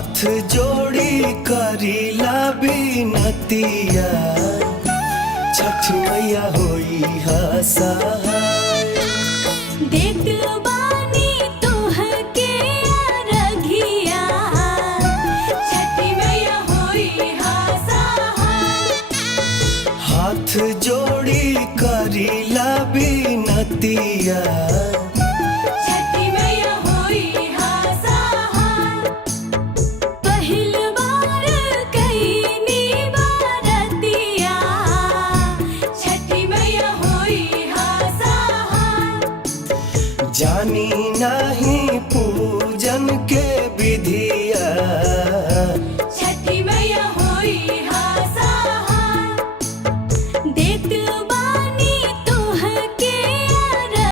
हाथ जोड़ी करीला बिनतिया, छठ मैया होई हा सहाय। देत बानी तोहके अरघिया, छठी मैया होई हा सहाय। हाथ जोड़ी करीला बिनतिया, छठी मैया होई हा सहाय। पहिल बार कईनी बारतिया, छठी मैया होई हा सहाय। जानी नहीं